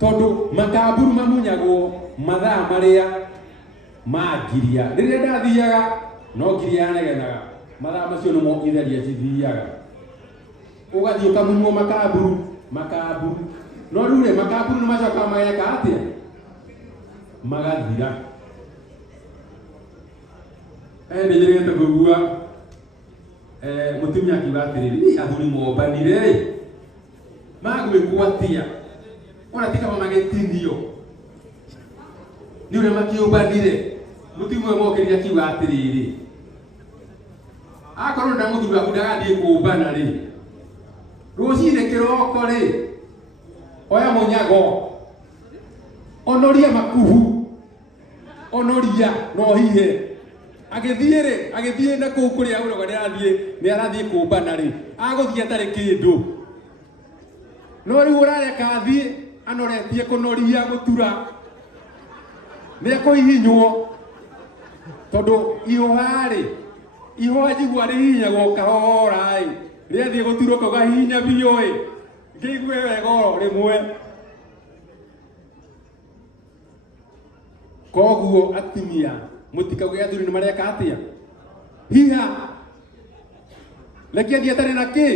tondu makaburu mamunyagwo mathaa maria magiria riria ndathiaga no ngiria yanegenaga mathaa macio nimo itheria cithiaga ugathii ukamunywo makaburu no riu makaburu nimacoka mageka atia magathira nĩnyerete kũigua mũtumia akiuga atĩrĩrĩ athuri mombanire magwĩkwo atĩa ona ti kama magĩtinio nĩ ũrĩa makĩũmbanire mũtumia ũmwe mokĩrire akiuga atĩrĩrĩ akorwo nda mũthuri waku ndagathiĩ kũmbana rĩ rũcinĩ kĩroko rĩ oya mũnyago onoria makuhu onoria no hihe agĩthiĩ na kũu kũrĩa ũroga nĩ arathiĩ kũmbana rĩ agũthiĩ atarĩ kĩndũ no rĩu ũrareka athiĩ anoretie kũnoria gũtura nĩ ekũhihinywo tondũ ihũa njigua rĩhihinyagwo kahora rĩathiĩ gũturwo kaũgahihinya biũ ngĩigue wega oro rĩmwe. Koguo atimia mutikauge athuri nĩ mareka atia hiha reke athiĩ atarĩ na kĩ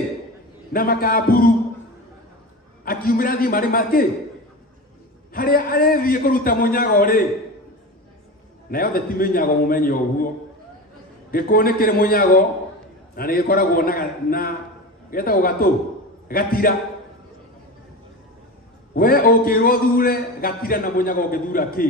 na makaburu akiumĩra athiĩ marĩ makĩ harĩa arethiĩ kũruta mũnyago rĩ na yothe ti mĩnyago mũmenye ũguo gĩkũyũ nĩ kĩrĩ mũnyago na nĩ gĩkoragwo na getagwo gatira we ũkĩrwo thure gatira na mũnyago ũngĩthura kĩ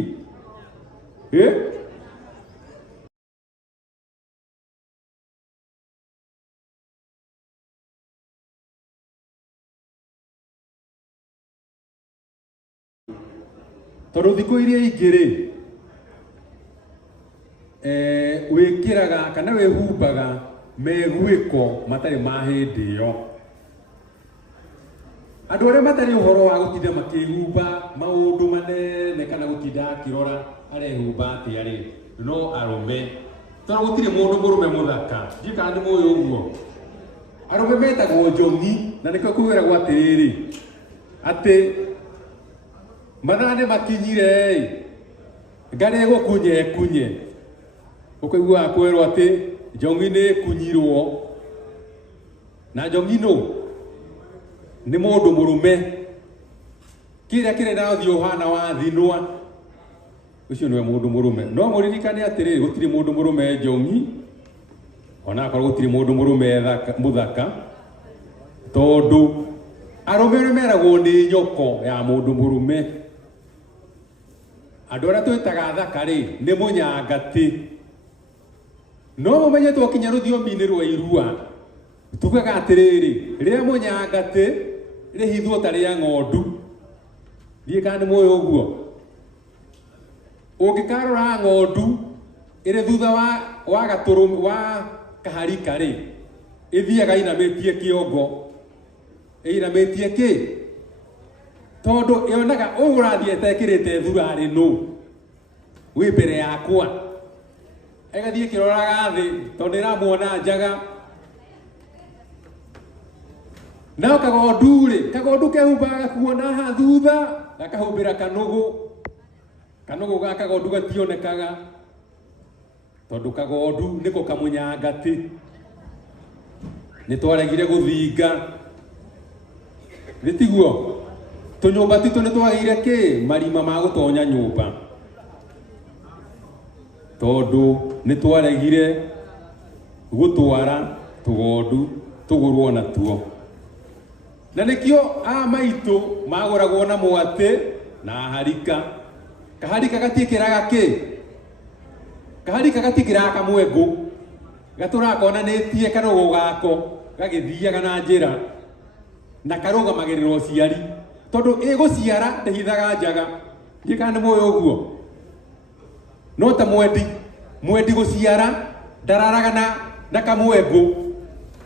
tondũ thikũ iria ingĩ rĩ wĩkĩraga kana wĩhumbaga megwĩko matarĩ ma hĩndĩ ĩyo. Andũ arĩa matarĩ ũhoro wa gũtinda makĩhumba maũndũ manene kana gũtinda akĩrora arehumba atĩa rĩ no arũme tondũ gũtirĩ mũndũ mũrũme mũthaka ndiũĩ kana nĩ mũĩ ũguo. Arũme metagwo njomi na nĩkĩo kũgeragwo atĩrĩrĩ atĩ mathaa nĩ makinyire ngare gũkunye ũkaigua kwĩrwo atĩ njomi nĩ kunyirwo na njomi nũ nĩ mũndũ mũrũme kĩrĩa kĩrĩ na ũthiũ ũhana wa thinwa ũcio nĩwe mũndũ mũrũme. No mũririkane atĩrĩrĩ gũtirĩ mũndũ mũrũme njomi ona akorwo gũtirĩ mũndũ mũrũme mũthaka tondũ arũme nĩ meragwo nĩ nyoko ya mũndũ mũrũme. Andũ arĩa twĩtaga thaka rĩ nĩ mũnyangatĩ no mũmenye twakinya rũthiomi-inĩ rwa irua tugaga atĩrĩrĩ rĩa mũnyangatĩ rĩhithwo ta rĩa ng'ondu ndiũĩ kana nĩ mũĩ ũguo. Ũngĩkarora ng'ondu ĩrĩ thutha wa gatũrũme wa kaharika rĩ ĩthiaga inamĩtie kĩongo ĩinamĩtie kĩ tondũ yonaga ũyũ ũrathiĩ etekĩrĩte thurarĩ nũ wĩ mbere yakwa ĩgathiĩ kĩroraga thĩ tondũ ĩramuona njaga. Nao kagondu rĩ kagondu kehumbaga gakuona haha thutha gakahumbĩra kanũgũ ga kagondu gationekaga tondũ kagondu nĩko kamũnyangatĩ nĩ twaregire gũthinga rĩtiguo tũnyũmba titũ nĩ twagĩire kĩ marima ma gũtonya nyũmba tondũ nĩ twaregire gũtwara tũgondu tũgũrwo natuo. Na nĩkĩo maitũ magũragwo na mwatĩ na harika. Kaharika gatiĩkĩraga kĩ kaharika gatikĩraga kamwengũ gatũraga konanĩtie kanũgũ gako gagĩthiaga na njĩra na karũgamagĩrĩra ũciari tondũ ĩgũciara ndĩhithaga njaga ndiũĩ kana nĩ mũĩ ũguo. No ta mwendi gũciara ndararaga na kamwengũ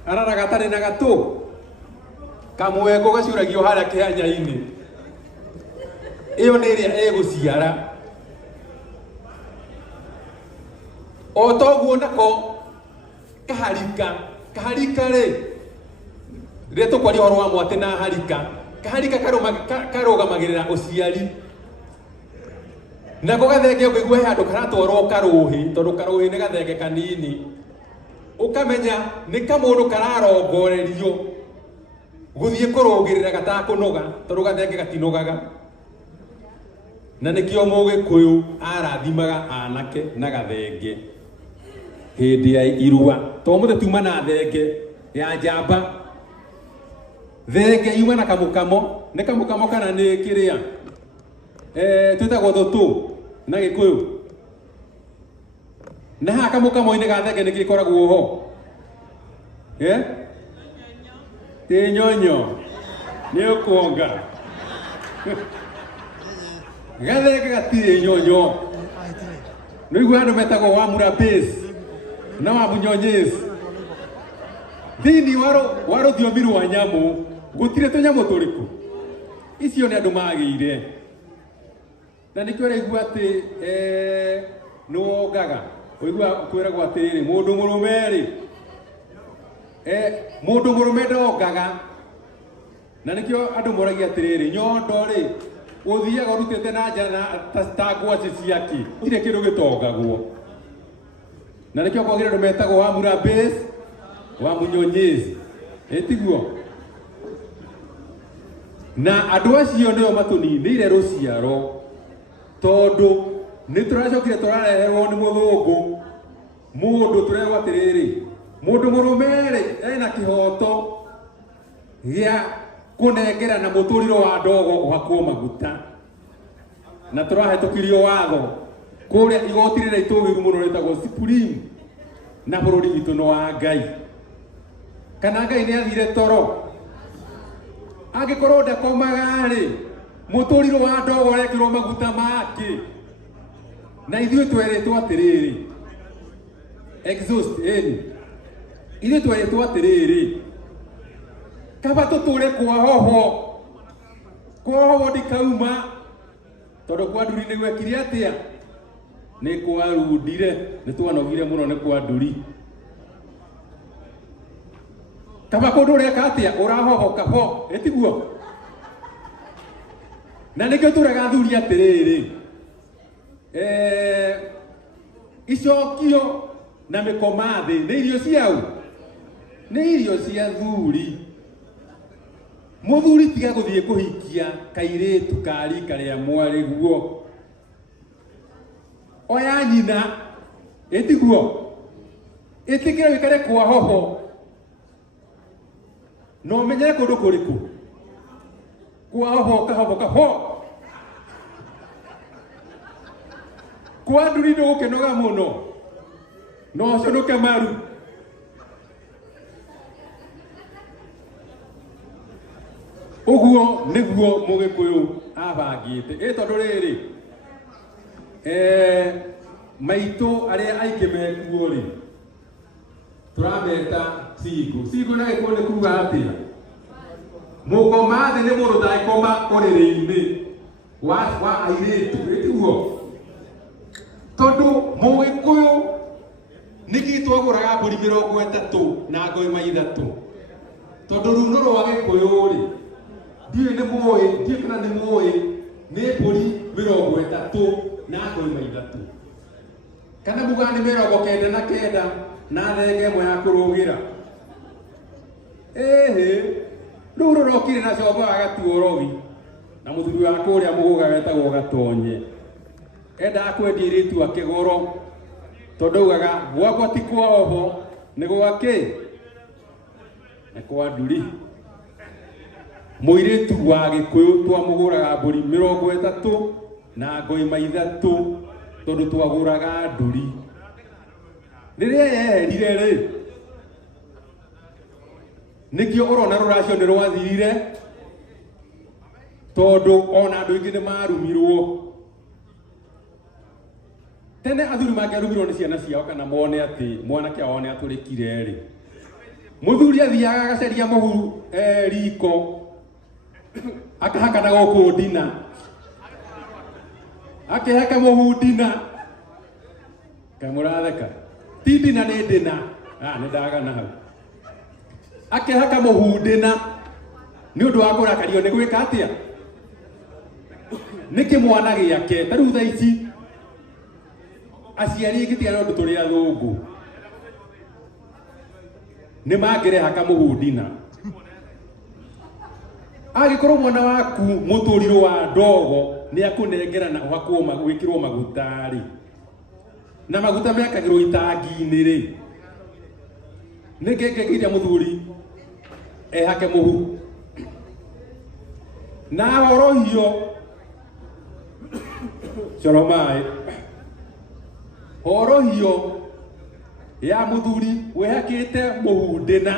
araraga atarĩ na gatũ kamwengũ gaciũragio harĩa kĩhanya-inĩ ĩyo nĩ ĩrĩa ĩgũciara. O toguo nako kaharika rĩ rĩrĩa tũkwaria ũhoro wa mwatĩ na harika kaharika karugamagirira uciari nako gathenge ukigwa handu karatwarwo karuhi tondu karuhi ni gathenge kanini ukamenya ni kamundu kararongorerio guthie kurungirira gatakunoga tondu gathenge gatinogaga na nikio Mugikuyu arathimaga anake na gathenge hindi ya irua to muthe tuma na thenge ya njamba thenge yuma na kamukamo ni kamukamo kana ni kiria twitagwo thutu na Gikuyu na ha kamukamo-ini ga thenge ni gikoragwo ho ti nyonyo ni ukuonga gathenge gatiri nyonyo no igwa andu metagwo Wamura base na Wamunyonyes thini wa rũthiomi rwa nyamu gũtirĩ tũnyamũ tũrĩkũ icio nĩ andũ magĩire na nĩkĩo ũraigua atĩ nĩwongaga ũigua kwĩragwo atĩrĩ mũndũ mũrũme ndongaga na nĩkĩo andũ moragia atĩrĩrĩ nyondo-rĩ ũthiaga ũrutĩte na njara ta ngwacĩ ciaki gũtirĩ kĩndũ gĩtongagwo na nĩkĩo kwagĩrĩ andũ metagwo Wamura base Wamunyonyes tiguo na andũ acio nĩo matũninĩire rũciaro tondu nĩ tũracokire tũrareherwo nĩ mũthũngũ mũndũ tũrerwo atĩrĩrĩ mũndũ mũrũme-rĩ ena kĩhoto gĩa kũnengera na mũtũrĩro wa ndogo ũhakwo maguta na tũrahetũkirio watho kũrĩa igoti rĩrĩa itũgĩru mũno rĩtagwo Supreme na bũrũri witũ nĩ wa Ngai kana Ngai nĩ athire toro angĩkorwo ndakomaga-rĩ mũtũrĩro wa ndogo ũrekĩrwo maguta make na ithuĩ twerĩtwo atĩrĩrĩ exhaust ithuĩ twerĩtwo atĩrĩrĩ kaba tũtũre kwa hoho ndikauma tondu kwa nduri nĩ gwekire atĩa nĩ kwarundire nĩ twanogire mũno nĩ kwa nduri kaba kũndũ ũreka atĩa ũrahohoka ho tiguo na nĩkĩo tũraga athuri atĩrĩrĩ icokio na mĩkoma thĩ nĩ irio ciaũ nĩ irio cia athuri mũthuri tiga gũthiĩ kũhikia kairĩtu ka rika rĩa mwarĩguo oya nyina tiguo ĩtĩkĩre wĩkare kwa hoho na ũmenyere kũndũ kũrĩkũ kwa hoho kaho kwa nduri ndũgũkĩnoga mũno no ũconũke maru ũguo nĩguo Mũgĩkũyũ abangĩte tondũ rĩrĩ maitũ arĩa aingĩ mekuo-rĩ tũrameta singo na Gĩkũyũ nĩ kuga atĩa mũkoma thĩ nĩ mũndũ ndangĩkoma ũrĩrĩ-inĩ wa airĩtu tiguo tondu Mũgĩkũyũ nĩkĩ twagũraga mbũri 30 na ngũĩma 3 tondu runo rwa Gĩkũyũ-rĩ ndiũĩ kana nĩ mũĩ nĩ mbũri 30 na ngũĩma 3 kana muga nĩ 99 na thenge ĩmwe ya kũrũgĩra rĩu rũrokire na combo wa Gatuorogi na mũthuri wa kũrĩa mũgũga wetagwo Gatonye endaga kwendia airĩtu ake goro tondu augaga gwakwa ti kwa hoho nĩ gwake nĩ kwa nduri mũirĩtu wa Gĩkũyũ twamũgũraga mbũri 30 na ngũĩma 3 tondu twagũraga nduri rĩrĩa yeherire-rĩ nĩkĩo ũrona rũracio nĩ rwathirire tondu ona andũ aingĩ nĩ marumirwo tene athuri mangĩarumirwo nĩ ciana ciao kana mone atĩ mwanake wao nĩ atũrĩkire-rĩ mũthuri athiaga agacaria mũhu riko akahaka gũkũ ndina akĩhaka mũhu ndina kaĩ mũratheka ti ndina nĩ ndĩna nĩ ndagana hau akĩhaka mũhu ndĩna nĩ ũndũ wa kũrakario nĩ gwĩka atĩa nĩ kĩmwana gĩake. Ta rĩu thaa ici aciari gĩtiga na ũndũ tũrĩ athũngũ nĩ mangĩreha kamũgũndina. Agĩkorwo mwana waku mũtũrirũ wa ndogo nĩ akũnengerana ũhakwo gwĩkĩrwo maguta rĩ, na maguta mekagĩrwo itangi-inĩ rĩ, nĩ ngĩngĩria mũthuri ehake mũhu na horohio Coromaĩ, horohio ya mũthuri wehakĩte mũhu ndĩna.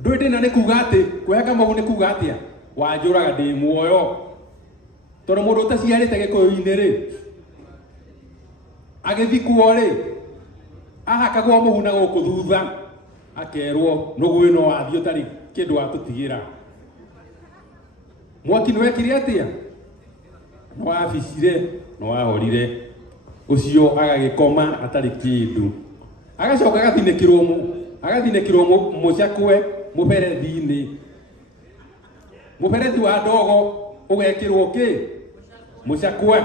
Ndũĩ ndĩna nĩ kuga atĩ kwehaka mũhu nĩ kuga atĩa wanjũraga ndĩ muoyo, tondũ mũndũ ũtaciarĩte gĩkũyũ-inĩ rĩ agĩthikwo rĩ ahakagwo mũhu na gũkũ thutha akerwo nũgũ ĩno wathiĩ ũtarĩ kĩndũ watũtigĩra. Mwaki nĩ wekire atĩa? Nĩ wabicire, nĩ wahorire. Ũcio agagĩkoma atarĩ kĩndũ, agacoka agathinĩkĩrwo mũcakwe mũberethi-inĩ. Mũberethi wa ndogo ũgekĩrwo kĩ? Mũcakwe,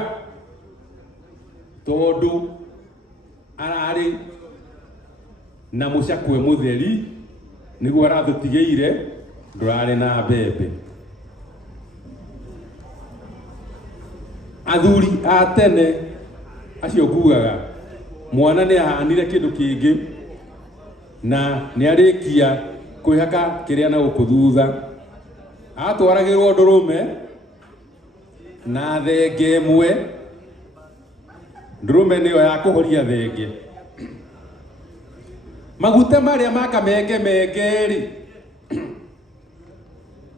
tondũ ararĩ na mũcakwe mũtheri nĩguo aratũtigĩire, ndũrarĩ na mbembe. Athuri a tene acio ngugaga mwana nĩ ahanire kĩndũ kĩngĩ na nĩ arĩkia kwĩhaka kĩrĩa na gũkũ thutha, atwaragĩrwo ndũrũme na thenge ĩmwe. Ndũrũme nĩyo ya kũhoria thenge. Maguta marĩa makamenge rĩ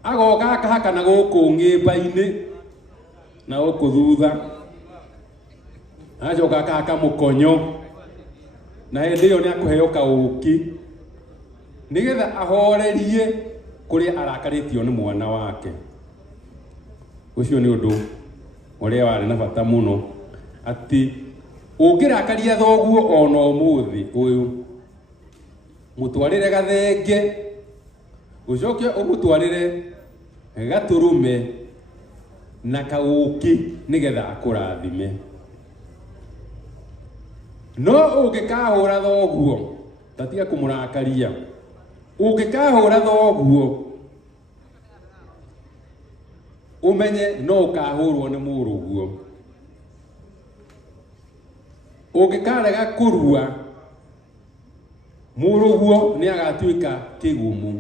agoka akahaka na gũkũ ng'ĩmba-inĩ na gũkũ thutha, acoka akahaka mũkonyo, na hĩndĩ ĩyo nĩ akũheo kaũki nĩgetha ahorerie kũrĩa arakarĩtio nĩ mwana wake. Ũcio nĩ ũndũ ũrĩa warĩ na bata mũno, atĩ ũngĩrakaria thoguo ona ũmũthĩ ũyũ mũtwarĩre gathenge, ũcoke ũmũtwarĩre gatũrũme na kaũki nĩgetha akũrathime. No ũngĩkahũra thoguo, tatiga kũmũrakaria, ũngĩkahũra thoguo ũmenye no ũkahũrwo nĩ mũrũguo. Ũngĩkarega kũrua, mũrũguo nĩ agatuĩka kĩgumu.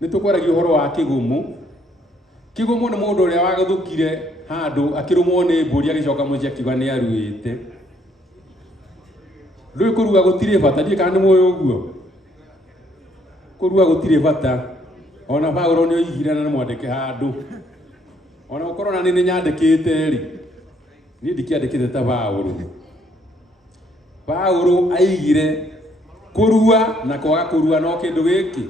Nĩ tũkwaragia ũhoro wa kĩgumu. Kĩgumu nĩ mũndũ ũrĩa wagũthũkire handũ akĩrũmwo nĩ mbũri agĩcoka mũciĩ akiuga nĩ aruĩte. Ndũĩ kũrua gũtirĩ bata, ndiĩ kana nĩ mũĩ ũguo. Kũrua gũtirĩ bata, ona Paũlũ nĩ oigire na mwandĩke handũ. Ona gũkorwo na nĩ nyandĩkĩte rĩ, niĩ ndikĩandĩkĩte ta Paũlũ. Paũlũ aigire kũrua na kwaga kũrua no kĩndũ gĩkĩ.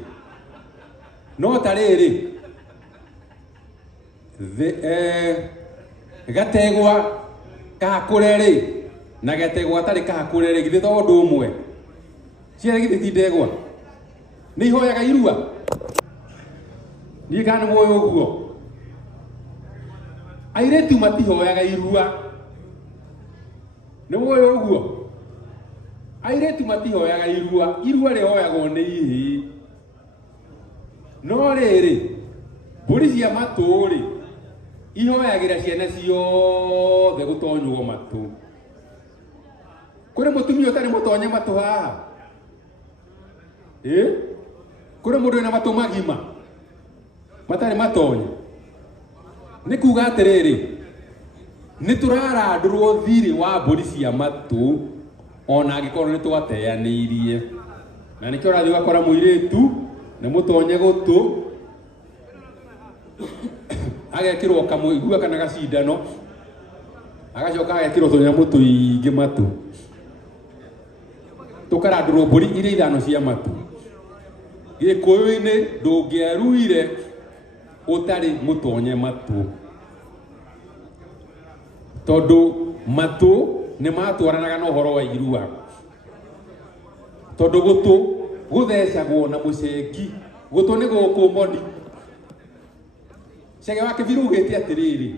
No ta rĩrĩ gategwa kahakũre rĩ na gategwa atarĩ kahakũre rĩ, githĩ to ũndũ ũmwe? Ciarĩ githĩ ti ndegwa? Nĩ ihoyaga irua? Niĩ kana nĩ mũĩ ũguo? Airĩtu matihoyaga irua. Nĩ mũĩ ũguo? Airĩtu matihoyaga irua. Irua rĩhoyagwo nĩ ihĩ. No rĩrĩ mbũri cia matũ rĩ ihoyagĩra ciana ciothe gũtonywo matũ. Kũrĩ mũtumia ũtarĩ mũtonye matũ haha? Kũrĩ mũndũ wĩna matũ magima matarĩ matonye? Nĩ kuga atĩrĩrĩ, nĩ tũrarandũrwo thirĩ wa mbũri cia matũ ona angĩkorwo nĩ twateanĩirie. Na nĩkĩo ũrathiĩ ũgakora mũirĩtu nĩ mũtonye gũtũ agekĩrwo kamũigua kana gacindano, agacoka agekĩrwo tũnyamũ tũingĩ matũ, tũkarandũrwo mbũri iria 5 cia matũ. Gĩkũyũ-inĩ ndũngĩaruire ũtarĩ mũtonye matũ, tondũ matũ nĩ matwaranaga na ũhoro wa irua. Tondũ gũtũ gũthecagwo na mũcengi Gutu ni guku moni. Cege wake virugite atiriri.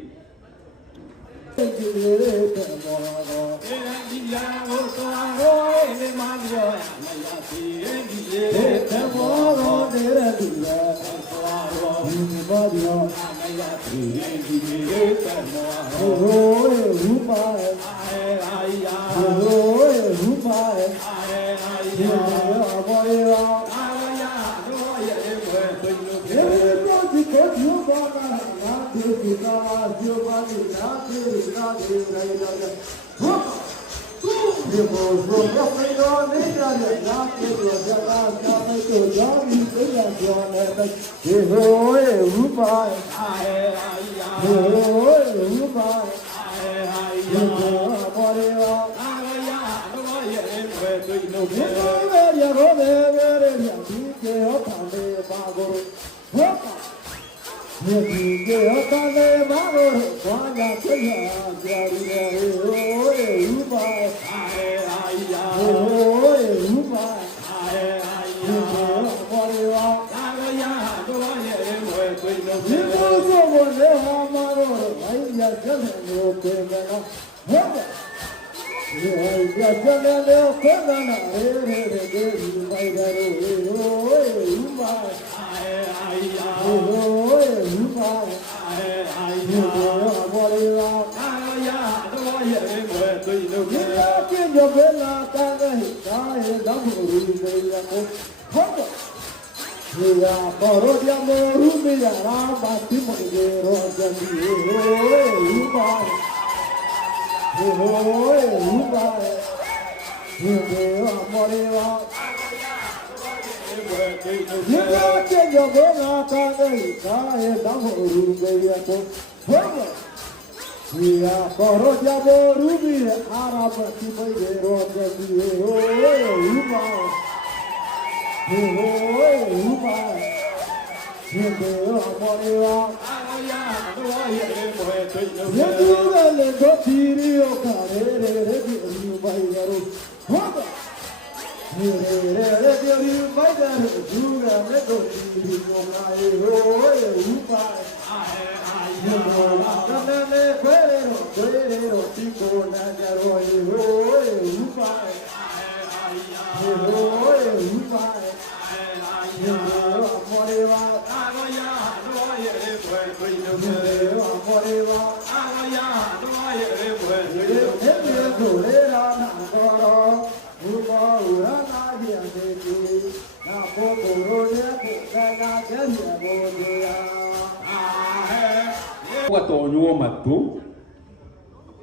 Gatonywo matu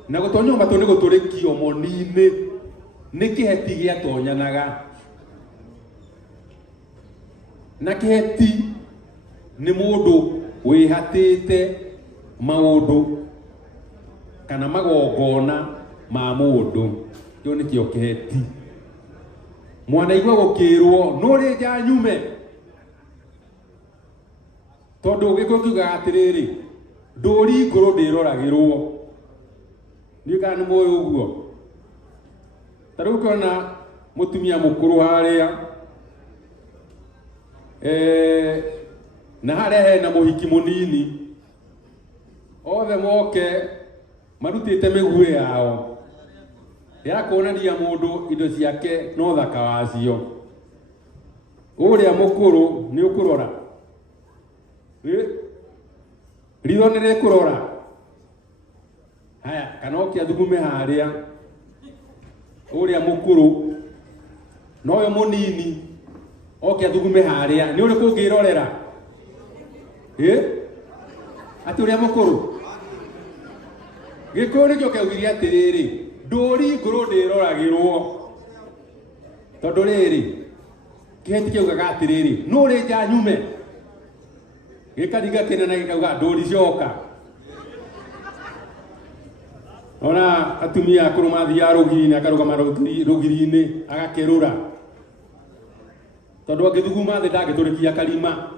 na gutonywo matu ni guturikio monini ni kiheti giatonyanaga na kiheti ni mundu wihatite maundu kana magongona ma mundu kio ni kio kiheti mwana igwa gukirwo nuri ja nyume tondu gikukiuga atiriri nduri nguru ndiroragirwo ni kana ni moyo uguo taru kona mutumia mukuru haria na haria na muhiki munini othe moke marutite migue yao ya kuonania mundu indo ciake no thaka wacio uria mukuru ni ukurora ritho nire kurora haya kana okia thugume haria uria mukuru noyo munini okia thugume haria ni uri kungirorera ati uria mukuru gikuri kio kaugiri atiriri nduri nguru ndiroragirwo tondu riri kiheti kiugaga atiriri nuri ja nyume gikariga kinena gikauga nduri coka ona atumia kurumathia rugiri akarugama rugiri-ini agakirura tondu angithuguma thi ndangiturikia karima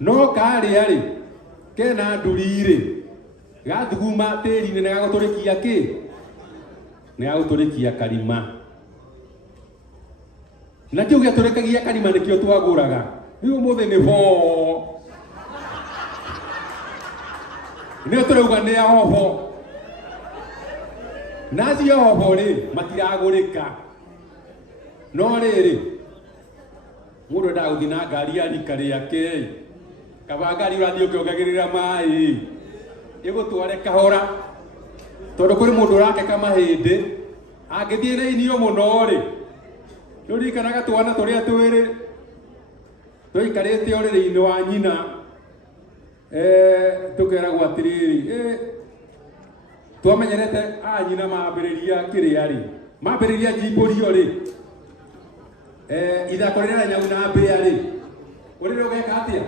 no karia ri kena nduri-ri gathuguma tiri-ini na gaguturikia ki ni gaguturikia karima na kiu giaturekagia karima nikio twaguraga riu muthe ni ho nio turauga ni ahoho nazi ahoho ri matiragurika no riri mundu nda guthi na ngari ya rika riake kaba ngari urathii ukiongagirira mai igutware kahora tondu kuri mundu urakeka mahindi angithii na inio muno ri nurikanaga twana turia twiri tuikarite uriri-ini wa nyina tukeragwo atiriri twamenyerete anyina mambiriria kiria ri mambiriria njimburio ri ithako riria nyau na mbia ri urire ugeka atia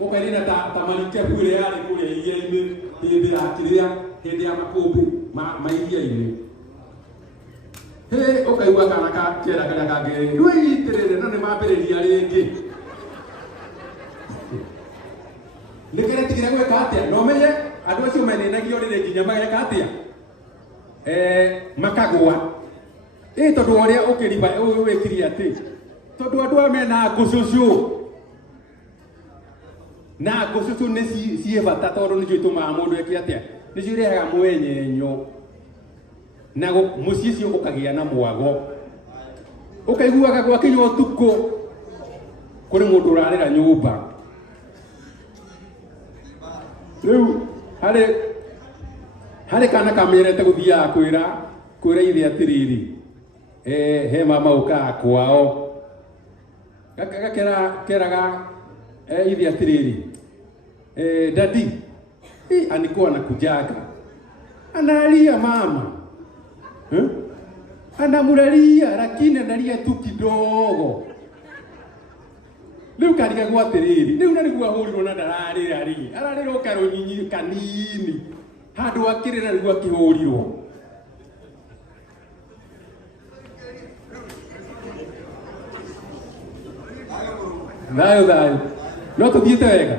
ukairina ta marikebu iria yari kuria iria-ini hindi ya kiria hindi ya makumbi ma iria-ini ukaigua kana kera karia kangiri rwiitirire no ni mambiriria ringi nikire tigira gwika atia no menye andu acio menenagio riri nginya mageka atia makagwa tondu uria ukiriba wikiri ati tondu andu mena ngucucu na ngucucu ni cie bata tondu nicio itumaga mundu eke atia nicio irehaga mwenyenyo na mucii ucio ukagia na mwago ukaiguaga gwakinya utuku kuri mundu urarira nyumba riu hari kana kamerete guthiaga kwira ithe atiriri he mama ukaga kwao gakeraga ithe atiriri dadi alikuwa anakujaga analia mama anamulalia lakini analia tu kidogo riu karigagwo atiriri riu narigwo ahurirwo na ndararira ri ararirwo karunyinyi kanini handu akirira niguo akihurirwo thayo no tuthiite wega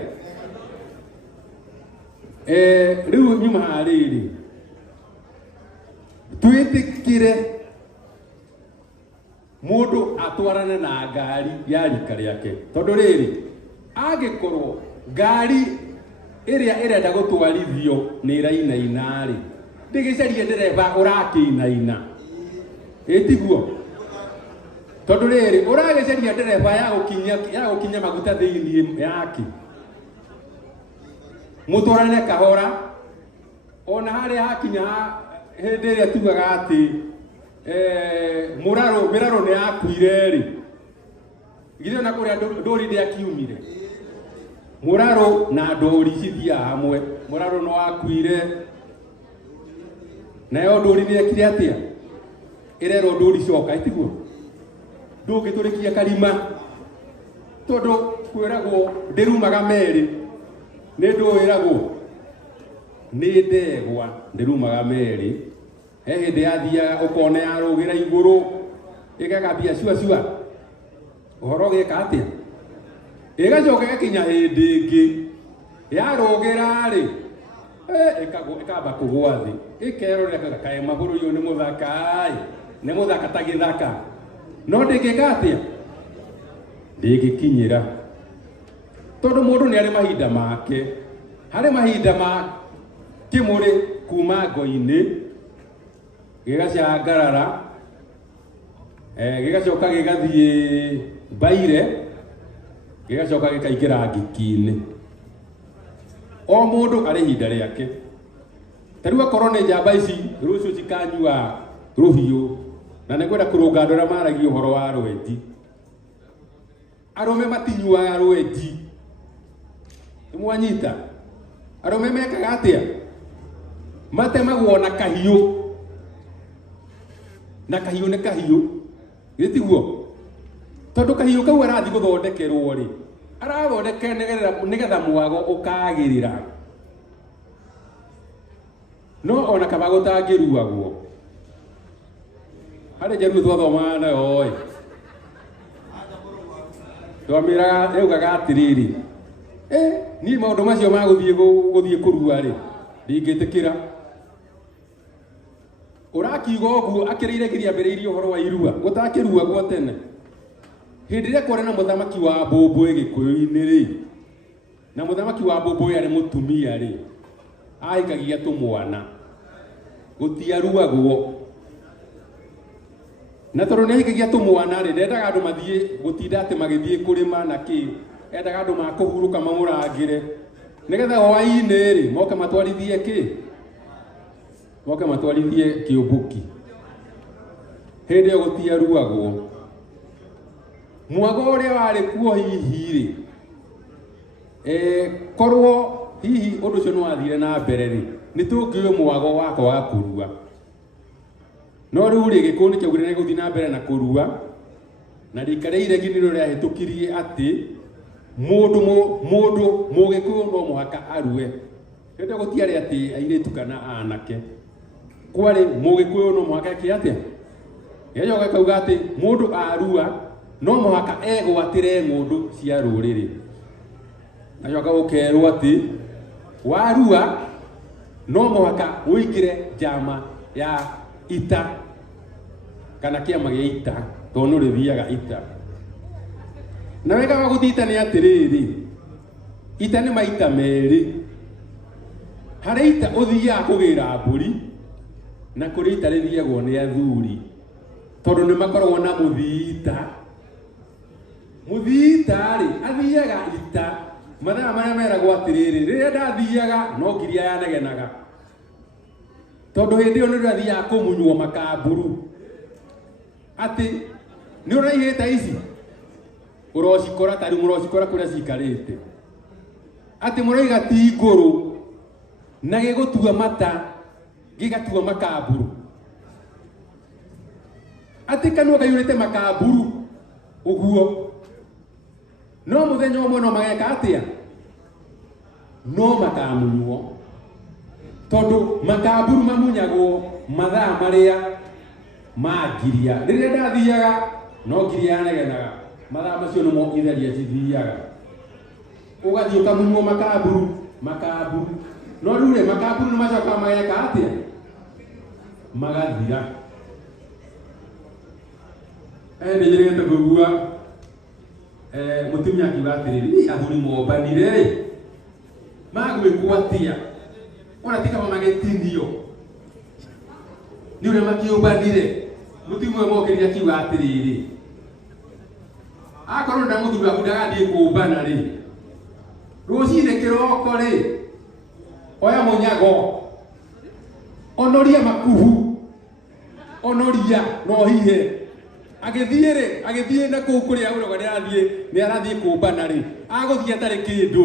riu nyuma hariri twitikire mundu atwarane na ngari ya rika riake tondu riri angikorwo ngari iria irenda gutwarithio ni irainaina ri ndigicarie ndereba urakinaina itiguo tondu riri uragicaria ndereba ya gukinya maguta thiini yake mutwarane kahora ona hari hakinya hindi iria tugaga ati miraro ni akuire ri githe na kuria ndori ndi akiumire muraro na ndori cithia hamwe muraro no akuire nayo ndori ni ekire atia irero ndori coka itiguo ndungiturikia karima tondu kwiragwo ndirumaga meri ni nduiragwo ni ndegwa ndirumaga meri he hindi yathiaga ukona yarugira iguru igagambia cua uhoro gika atia igacoka gakinya hindi ingi yarugira ri ikamba kugwa thi ikerorera kae maguru yu ni muthaka ni muthaka ta githaka no ndingika atia ndingikinyira tondu mundu ni ari mahinda make hari mahinda ma kimuri kuma ngo-ini gigacangarara gigacoka gigathie mbaire gigacoka gikaingira ngiki-ini o mundu ari hinda riake tariu akorwo ni njamba ici rucio cikanyua ruhiu na nikwenda kurunga andu aria maragia uhoro wa rwendi arume matinyuaga rwendi nimwanyita arume mekaga atia matemagwo na kahiu ni kahiu gitiguo tondu kahiu kau arathi guthondekerwo ri arathondeke nigetha mwago ukagirira no ona kaba gutangiruagwo hari njeru twathoma nayo twamiraga eugaga atiriri ni maundu macio ma guthie kurua ri ndingitikira urakiuga uguo akiriire giria mbiriirie uhoro wa irua gutakirua gwo tene Hindi ria kwari na muthamaki wa Mbũmbũĩ Gĩkũyũ-inĩ ri, na muthamaki wa Mbũmbũĩ arĩ mũtumia ri, ahikagia tũmwana gũtiaruagwo. Na tondũ nĩ ahikagia tũmwana ri, ndendaga andũ mathiĩ gũtinda atĩ magĩthiĩ kũrĩma na kĩ, endaga andũ makũhurũka mamũrangĩre, nĩgetha hwaĩ-inĩ ri moke matwarithie kĩ, moke matwarithie kĩũmbũki. Hĩndĩ ĩyo gũtiaruagwo. Mwago ũrĩa warĩ kuo hihi rĩ, korwo hihi ũndũ ũcio nĩ wathire na mbere rĩ, nĩ tũngĩũĩ mwago wakwa wa kũrua. No rĩu rĩ Gĩkũyũ nĩ kĩaugire nĩ gũthiĩ na mbere na kũrua, na rĩika rĩa iregi nĩrĩo rĩahĩtũkirie atĩ mũndũ Mũgĩkũyũ no mũhaka arue. Hĩndĩ ĩyo gũtiarĩ atĩ airĩtu kana anake, kwarĩ Mũgĩkũyũ no mũhaka eke atĩa. Gĩacoka gĩkauga atĩ mũndũ arua no mũhaka egwatĩre ng'ũndũ cia rũrĩrĩ. Gacoka gũkerwo atĩ warua no mũhaka wĩingĩre njama ya ita kana kĩama gĩa ita, tondũ nĩ ũrĩthiaga ita. Na wega wa gũthiĩ ita nĩ atĩrĩrĩ, ita nĩ maita merĩ. Harĩ ita ũthiaga kũgĩra mbũri, na kũrĩ ita rĩthiagwo nĩ athuri, tondũ nĩ makoragwo na mũthii ita. Mũthii ita rĩ athiaga ita mathaa marĩa meragwo atĩrĩrĩ, rĩrĩa ndathiaga no ngiria yanegenaga, tondũ hĩndĩ ĩyo nĩrĩo athiaga kũmunywo makamburu. Atĩ nĩ ũraigĩte ici ũrocikora, ta rĩu mũrocikora kũrĩa cikarĩte, atĩ mũraiga ti ngũrũ na gĩgũtua mata gĩgatua makamburu, atĩ kanua kaiyũrĩte makamburu ũguo. No mũthenya ũmwe no mageka atĩa? No makamunywo, tondũ makamburu mamunyagwo mathaa marĩa mangiria. Rĩrĩa ndathiaga no ngiria yanegenaga, mathaa macio nĩmo itheria cithiaga, ũgathiĩ ũkamunywo makamburu. No rĩu rĩ makamburu nĩ macokaga mageka atĩa? Magathira. Nĩ njĩrĩgĩte kũigua mũtumia akiuga atĩrĩrĩ, athuri mombanire rĩ, magwĩkwo atĩa? Ona ti kama magĩtinio, nĩ ũrĩa makĩũmbanire. Mũtumia ũmwe mokĩrire akiuga atĩrĩrĩ, akorwo na mũthuri waku ndagathiĩ kũmbana rĩ, rũcinĩ kĩroko rĩ, oya mũnyago, onoria makuhu, onoria no hihe. Agĩthiĩ na kũu kũrĩa ũrĩa nĩ arathiĩ kũmbana rĩ, agũthiĩ atarĩ kĩndũ,